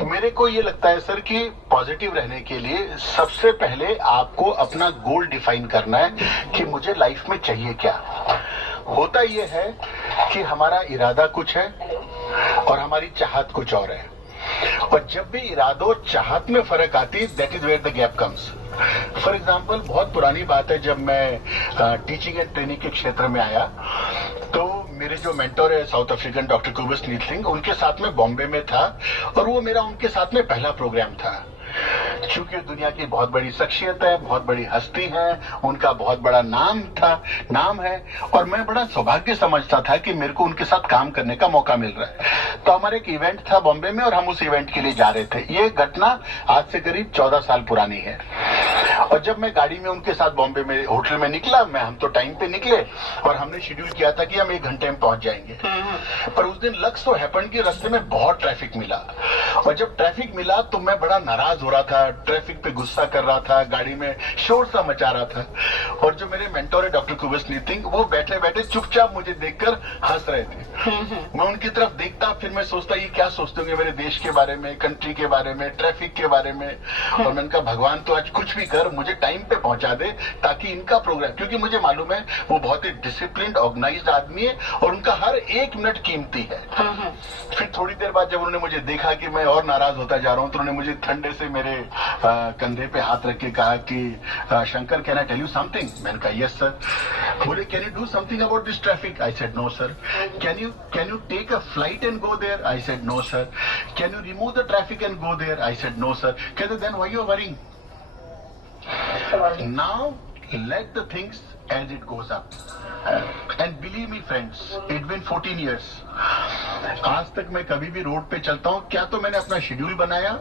मेरे को ये लगता है सर कि पॉजिटिव रहने के लिए सबसे पहले आपको अपना गोल डिफाइन करना है कि मुझे लाइफ में चाहिए क्या। होता ये है कि हमारा इरादा कुछ है और हमारी चाहत कुछ और है, और जब भी इरादों चाहत में फर्क आती है, that is where the gap comes. For example, बहुत पुरानी बात है, जब मैं टीचिंग एंड ट्रेनिंग के क्षेत्र में आया तो मेरे जो मेंटर है साउथ अफ्रीकन डॉक्टर कुबस नीतलिंग, उनके साथ में बॉम्बे में था और वो मेरा उनके साथ में पहला प्रोग्राम था। चूंकि दुनिया की बहुत बड़ी शख्सियत है, बहुत बड़ी हस्ती है, उनका बहुत बड़ा नाम है, और मैं बड़ा सौभाग्य समझता था कि मेरे को उनके साथ काम करने का मौका मिल रहा है। तो हमारा एक इवेंट था बॉम्बे में और हम उस इवेंट के लिए जा रहे थे। ये घटना आज से करीब 14 साल पुरानी है। और जब मैं गाड़ी में उनके साथ बॉम्बे में होटल में निकला, हम तो टाइम पे निकले और हमने शेड्यूल किया था कि हम 1 घंटे में पहुंच जाएंगे। पर उस दिन लक्स तो हैपन कि रास्ते में बहुत ट्रैफिक मिला, और जब ट्रैफिक मिला तो मैं बड़ा नाराज हो रहा था, ट्रैफिक पे गुस्सा कर रहा था, गाड़ी में शोर सा मचा रहा था। और जो मेरे मेंटर है डॉक्टर कुबस नीतिंग, वो बैठे बैठे चुपचाप मुझे देखकर हंस रहे थे। मैं उनकी तरफ देखता, फिर मैं सोचता ये क्या सोचते होंगे मेरे देश के बारे में, कंट्री के बारे में, ट्रैफिक के बारे में। और मैंने कहा भगवान तो आज कुछ भी कर, मुझे टाइम पे पहुंचा दे ताकि इनका प्रोग्राम, क्योंकि मुझे मालूम है वो बहुत ही डिसिप्लिन्ड ऑर्गेनाइज्ड आदमी है और उनका हर एक मिनट कीमती है। फिर थोड़ी देर बाद जब उन्होंने मुझे देखा कि मैं और नाराज होता जा रहा हूं, तो उन्होंने मुझे ठंडे से मेरे कंधे पे हाथ रख के कहा कि Shankar, can I tell you something? मैंने कहा यस सर। बोले can you do something about this traffic? I said no sir. Can you take a flight and go there? I said no sir. Can you remove the traffic and go there? I said no sir. Then why you are worrying? Now let the things as it goes up. And believe me friends, it's been 14 years. आज तक मैं कभी भी road पे चलता हूँ, क्या तो मैंने अपना शेड्यूल बनाया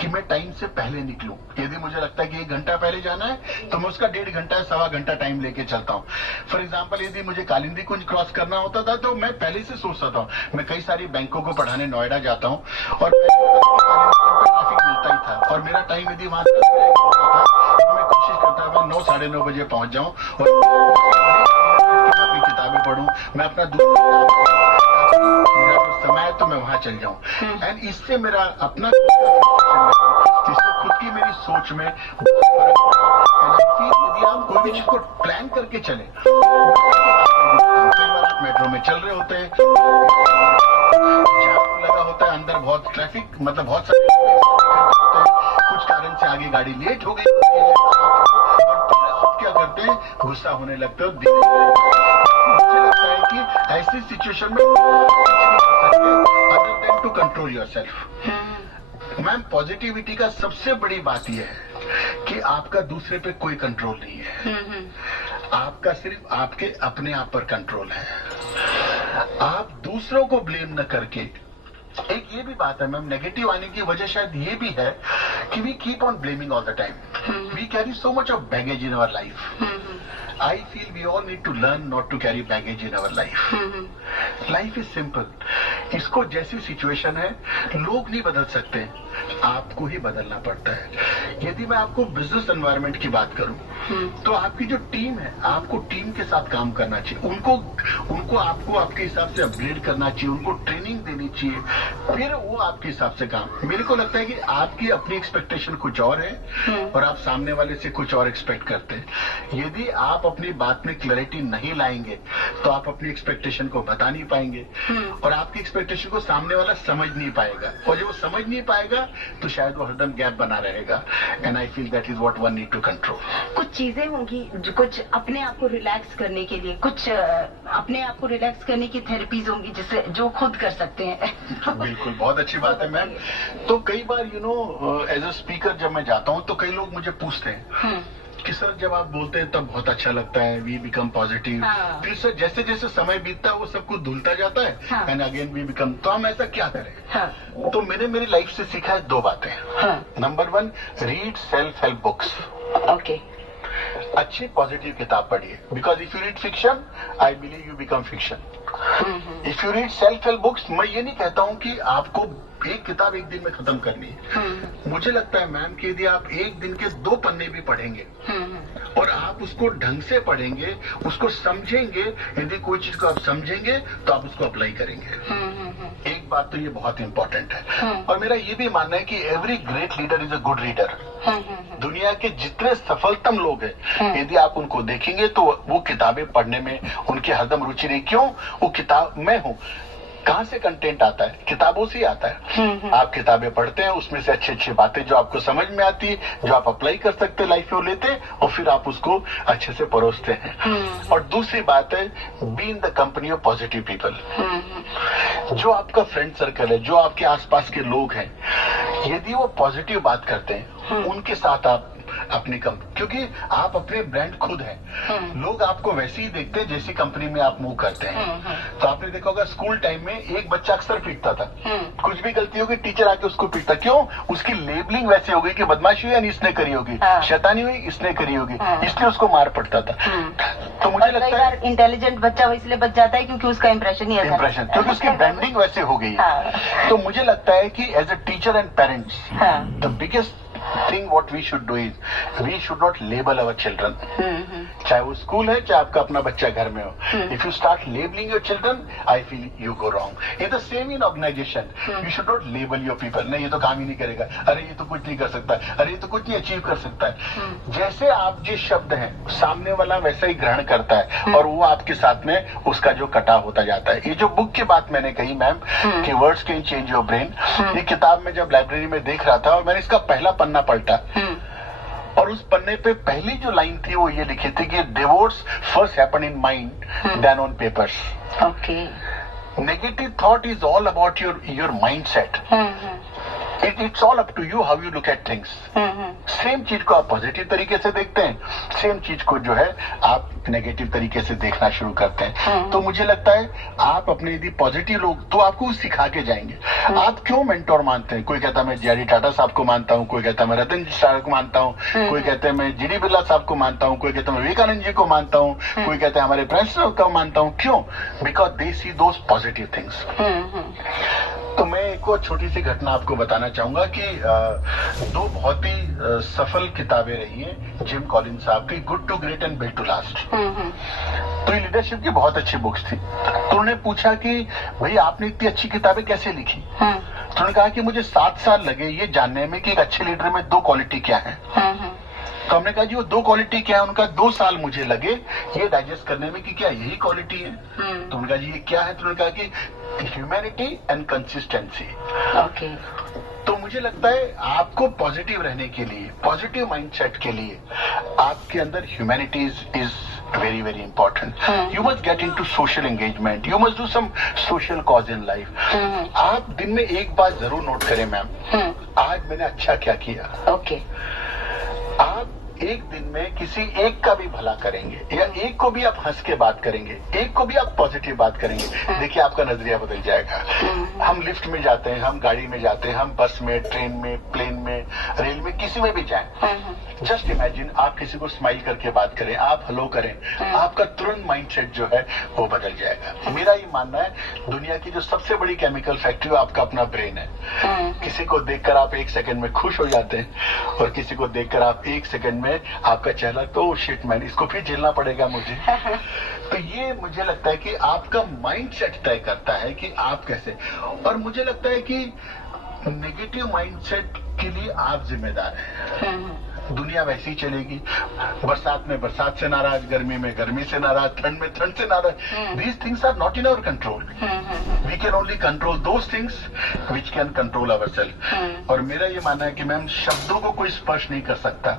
कि मैं टाइम से पहले निकलूं। यदि मुझे लगता है कि 1 घंटा पहले जाना है तो मैं उसका 1.5 घंटा 1.25 घंटा टाइम लेके चलता हूँ। फॉर एग्जाम्पल, यदि मुझे कालिंदी कुंज क्रॉस करना होता था तो मैं पहले से सोचता था। मैं कई सारी बैंकों को पढ़ाने नोएडा जाता हूँ और ट्रैफिक मिलता ही था, और मेरा टाइम यदि वहां होता था तो मैं कोशिश करता था 9 साढ़े 9 बजे पहुंच जाऊं और अपनी किताबें पढ़ूं। मैं अपना मेरा जो समय है तो मैं वहां चल जाऊं। एंड इससे मेरा अपना, इससे खुद की मेरी सोच में फर्क पड़ा। यदि आप कोई भी चीज को प्लान करके चले, कई बार आप मेट्रो में चल रहे होते हैं, जाम लगा होता है, अंदर बहुत ट्रैफिक, मतलब बहुत सारे कुछ कारण से आगे गाड़ी लेट हो गई और फिर आप क्या करते हैं, गुस्सा होने लगते हो। मुझे लगता है कि ऐसी सिचुएशन में other than to control yourself. Ma'am, positivity का सबसे बड़ी बात यह है कि आपका दूसरे पे कोई कंट्रोल नहीं है। आपका सिर्फ आपके अपने आप पर कंट्रोल है। आप दूसरों को ब्लेम न करके, एक ये भी बात है मैम, नेगेटिव आने की वजह शायद ये भी है कि we keep on blaming all the time. We carry so much of baggage in our life. I feel we all need to learn not to carry baggage in our life. Life is simple. इसको जैसी situation है, लोग नहीं बदल सकते, आपको ही बदलना पड़ता है। यदि मैं आपको बिजनेस एनवायरनमेंट की बात करूं, तो आपकी जो टीम है, आपको टीम के साथ काम करना चाहिए। उनको आपको आपके हिसाब से अपग्रेड करना चाहिए, उनको ट्रेनिंग देनी चाहिए, फिर वो आपके हिसाब से काम। मेरे को लगता है कि आपकी अपनी एक्सपेक्टेशन कुछ और है और आप सामने वाले से कुछ और एक्सपेक्ट करते हैं। यदि आप अपनी बात में क्लैरिटी नहीं लाएंगे तो आप अपनी एक्सपेक्टेशन को बता नहीं पाएंगे और आपकी एक्सपेक्टेशन को सामने वाला समझ नहीं पाएगा, और जब वो समझ नहीं पाएगा तो शायद वो हरदम गैप बना रहेगा। And I feel that is what one need to control. कुछ चीजें होंगी जो कुछ अपने आप को रिलैक्स करने के लिए, कुछ अपने आप को रिलैक्स करने की थेरेपीज होंगी जिसे जो खुद कर सकते हैं। बिल्कुल, बहुत अच्छी बात है मैम। तो कई बार एज अ स्पीकर जब मैं जाता हूँ तो कई लोग मुझे पूछते हैं कि सर जब आप बोलते हैं तब बहुत अच्छा लगता है, वी बिकम पॉजिटिव। फिर सर जैसे जैसे समय बीतता है वो सब कुछ धुलता जाता है एंड अगेन वी बिकम, तो हम ऐसा क्या करें? तो मैंने मेरी लाइफ से सीखा है 2 बातें। Number 1, read self help books. Okay, अच्छी पॉजिटिव किताब पढ़िए, because if you read fiction, I believe you become fiction. If you read self help books, मैं ये नहीं कहता हूँ कि आपको एक किताब एक दिन में खत्म करनी है। मुझे लगता है मैम कि यदि आप एक दिन के 2 पन्ने भी पढ़ेंगे और आप उसको ढंग से पढ़ेंगे, उसको समझेंगे, यदि कोई चीज को आप समझेंगे तो आप उसको अप्लाई करेंगे। एक एक बात तो ये बहुत इंपॉर्टेंट है और मेरा ये भी मानना है कि every great leader is a good reader. दुनिया के जितने सफलतम लोग हैं यदि आप उनको देखेंगे तो वो किताबें पढ़ने में उनकी हरदम रुचि नहीं। क्यों? वो किताब मैं हूँ। कहाँ से कंटेंट आता है? किताबों से ही आता है। आप किताबें पढ़ते हैं, उसमें से अच्छी अच्छी बातें जो आपको समझ में आती है, जो आप अप्लाई कर सकते हैं लाइफ में, वो लेते हैं और फिर आप उसको अच्छे से परोसते हैं। और दूसरी बात है, be in the company of positive people. जो आपका फ्रेंड सर्कल है, जो आपके आसपास के लोग हैं, यदि वो पॉजिटिव बात करते हैं उनके साथ आप अपनी कंपनी, क्योंकि आप अपने ब्रांड खुद हैं। लोग आपको वैसे ही देखते हैं जैसी कंपनी में आप मूव करते हैं। तो आपने देखा होगा स्कूल टाइम में एक बच्चा अक्सर पीटता था, कुछ भी गलती होगी टीचर आके उसको पीटता। क्यों? उसकी लेबलिंग वैसे हो गई कि बदमाशी हुई इसने करी होगी, शैतानी हुई इसने करी होगी, इसलिए उसको मार पड़ता था। तो मुझे लगता है इंटेलिजेंट बच्चा वो इसलिए बच जाता है क्योंकि उसका इंप्रेशन ही इंप्रेशन, क्योंकि उसकी ब्रांडिंग वैसे हो गई है। तो मुझे लगता है कि as a teacher and parents the biggest thing what we should do is we should not label our children. चाहे वो स्कूल है चाहे आपका अपना बच्चा घर में हो। If you start labeling your children, I feel you go wrong. It's the same in organization. You should not label your people. नहीं ये तो काम ही नहीं करेगा, अरे ये तो कुछ नहीं कर सकता, अरे ये तो कुछ नहीं अचीव कर सकता है। जैसे आप जिस शब्द हैं सामने वाला वैसा ही ग्रहण करता है और वो आपके साथ में उसका जो कटाव होता जाता है। ये जो बुक की बात मैंने कही मैम कि words can change your brain, ये किताब में जब लाइब्रेरी में देख रहा था और मैंने इसका पहला पन्ना पलटा और उस पन्ने पे पहली जो लाइन थी वो ये लिखी थी कि divorce first happen in mind then on papers. Okay. Negative thought is all about your mindset. It's all up to you how you look at things. Same चीज को आप पॉजिटिव तरीके से देखते हैं, सेम चीज को जो है आप नेगेटिव तरीके से देखना शुरू करते हैं। तो मुझे लगता है आप अपने यदि पॉजिटिव लोग तो आपको सिखा के जाएंगे। आप क्यों मेंटोर मानते हैं? कोई कहता है मैं जे.डी. टाटा साहब को मानता हूँ, कोई कहता है मैं रतन जी साहब को मानता हूँ, कोई कहते हैं मैं जी.डी. बिरला साहब को मानता हूँ, कोई कहता है मैं विवेकानंद जी को मानता हूँ, कोई कहते हैं हमारे प्रेसिडेंट को मानता हूँ। क्यों? Because they C those positive things. तो मैं एक और छोटी सी घटना आपको बताना चाहूंगा कि दो बहुत ही सफल किताबें रही हैं जिम कॉलिंस साहब की, good to great and build to last. तो ये लीडरशिप की बहुत अच्छी बुक्स थी। तो उन्होंने पूछा कि भाई आपने इतनी अच्छी किताबें कैसे लिखी? तो उन्होंने कहा कि मुझे 7 साल लगे ये जानने में कि एक अच्छे लीडर में 2 क्वालिटी क्या है। तो हमने कहा जी वो 2 क्वालिटी क्या है? उनका 2 साल मुझे लगे ये डाइजेस्ट करने में कि क्या यही क्वालिटी है। तो उन्होंने कहा जी ये क्या है? तो उन्होंने कहा कि ह्यूमैनिटी एंड कंसिस्टेंसी। ओके। तो मुझे लगता है आपको पॉजिटिव रहने के लिए, पॉजिटिव माइंडसेट के लिए आपके अंदर humanity is very very important. You must get into social engagement. You must do some social cause in life. आप दिन में एक बात जरूर नोट करें मैम, आज मैंने अच्छा क्या किया। ओके। आप एक दिन में किसी एक का भी भला करेंगे या एक को भी आप हंस के बात करेंगे, एक को भी आप पॉजिटिव बात करेंगे, देखिए आपका नजरिया बदल जाएगा। हम लिफ्ट में जाते हैं, हम गाड़ी में जाते हैं, हम बस में, ट्रेन में, प्लेन में, रेल में, किसी में भी जाएं, जस्ट इमेजिन आप किसी को स्माइल करके बात करें, आप हेलो करें, आपका तुरंत माइंडसेट जो है वो बदल जाएगा। मेरा ये मानना है दुनिया की जो सबसे बड़ी केमिकल फैक्ट्री आपका अपना ब्रेन है। किसी को देखकर आप 1 सेकंड में खुश हो जाते हैं और किसी को देखकर आप 1 सेकंड में आपका चेहरा तो शिट मैन इसको फिर झेलना पड़ेगा मुझे। तो ये मुझे लगता है कि आपका माइंडसेट तय करता है कि आप कैसे, और मुझे लगता है कि नेगेटिव माइंडसेट के लिए आप जिम्मेदार हैं। दुनिया वैसी ही चलेगी, बरसात में बरसात से नाराज, गर्मी में गर्मी से नाराज, ठंड में ठंड से नाराज। These things are not in our control. We can only control those things which can control our self. और मेरा ये मानना है कि मैम शब्दों को कोई स्पर्श नहीं कर सकता,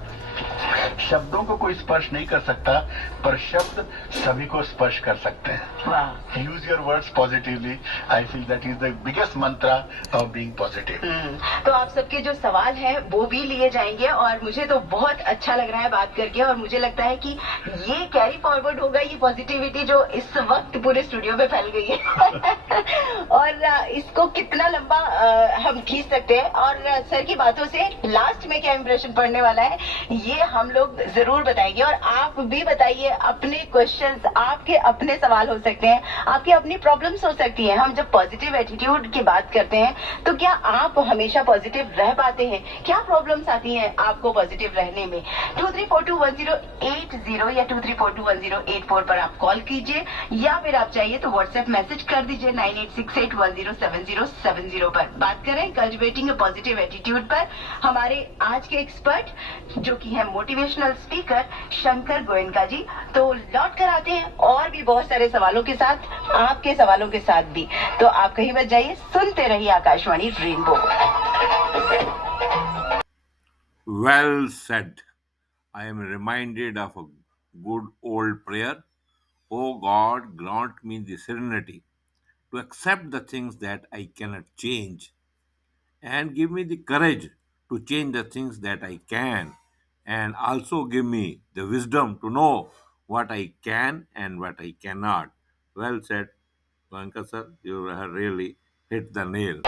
शब्दों को कोई स्पर्श नहीं कर सकता, पर शब्द सभी को स्पर्श कर सकते हैं। Use your words positively. I feel that is the biggest Mantra of being positive. तो आप सबके जो सवाल हैं वो भी लिए जाएंगे और मुझे तो बहुत अच्छा लग रहा है बात करके, और मुझे लगता है कि ये कैरी फॉरवर्ड होगा, ये पॉजिटिविटी जो इस वक्त पूरे स्टूडियो में फैल गई है और इसको कितना लंबा हम खींच सकते हैं। और सर की बातों से लास्ट में क्या इंप्रेशन पड़ने वाला है ये हम लोग जरूर बताएंगे। और आप भी बताइए अपने क्वेश्चंस, आपके अपने सवाल हो सकते हैं, आपकी अपनी प्रॉब्लम्स हो सकती हैं। हम जब पॉजिटिव एटीट्यूड की बात करते हैं तो क्या आप हमेशा पॉजिटिव रह पाते हैं? क्या प्रॉब्लम्स आती हैं आपको पॉजिटिव रहने में? 23421080 या 23421084 पर आप कॉल कीजिए, या फिर आप चाहिए तो व्हाट्सएप मैसेज कर दीजिए 986810 907070 पर। बात करें कल्टिवेटिंग ए पॉजिटिव एटीट्यूड पर, हमारे आज के एक्सपर्ट जो कि है मोटिवेशनल स्पीकर शंकर गोयनका जी। तो लौट कर आते हैं और भी बहुत सारे सवालों के साथ, आपके सवालों के साथ भी। तो आप कहीं मत जाइए, सुनते रहिए Akashvani rainbow. Well said. I am reminded of a good old prayer. Oh God, grant me the serenity to accept the things that I cannot change, and give me the courage to change the things that I can, and also give me the wisdom to know what I can and what I cannot. Well said, Vanka sir. You have really hit the nail.